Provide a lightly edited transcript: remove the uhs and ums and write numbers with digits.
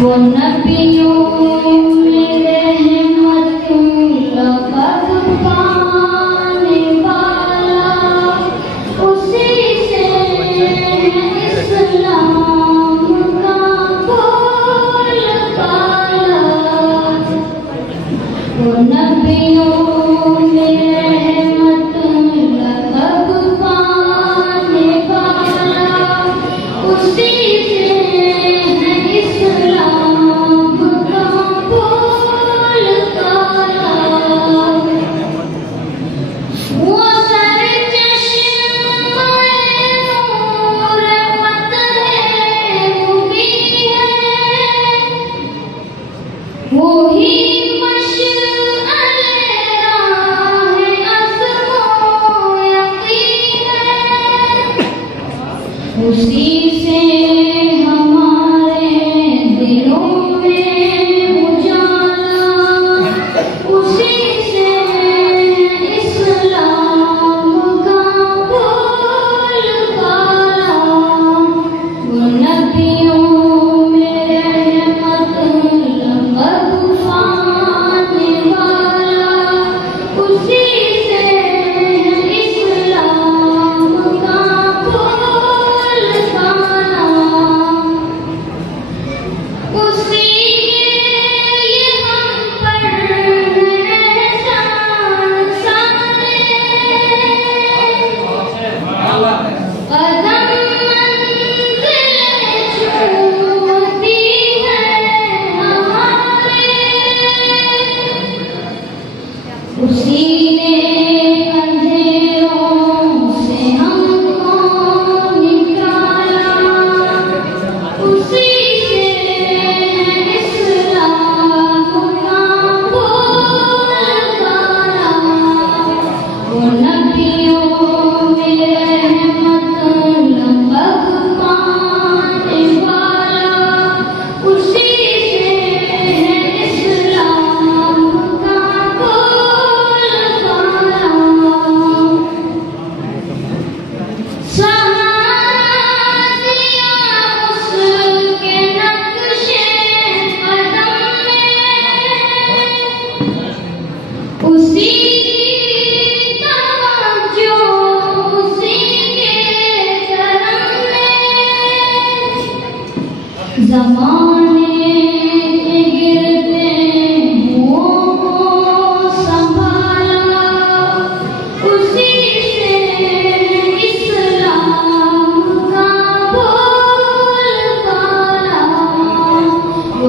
वो नबियों में रहमत लक़ब पाने वाला, उसी से इस्लाम का बोल पाला। वो नबियों में रहमत लक़ब पाने वाला, उसी से उसी से हमारे दिलों में उजाला, उसी से इस्लाम का बोल पाला। वो नबियों में रहमत लक़ब पाने वाला, उसी से इस्लाम का बोल पाला। उसी ये हम पर एहसान सारे, कदम मंज़िलें छूती हैं हमारे। उसी ने अंधेरों से हमको निकाला, उसी से इस्लाम का बोल पाला। वो नबियों में रहमत लक़ब पाने वाला, उसी से इस्लाम का बोल पाला। सहारा दिया उसके नक्शे कदम में, उसी की तवज्जो उसी के करम में। ज़माने के गिरते हुओं को संभाला, उसी से इस्लाम का बोल पाला। वो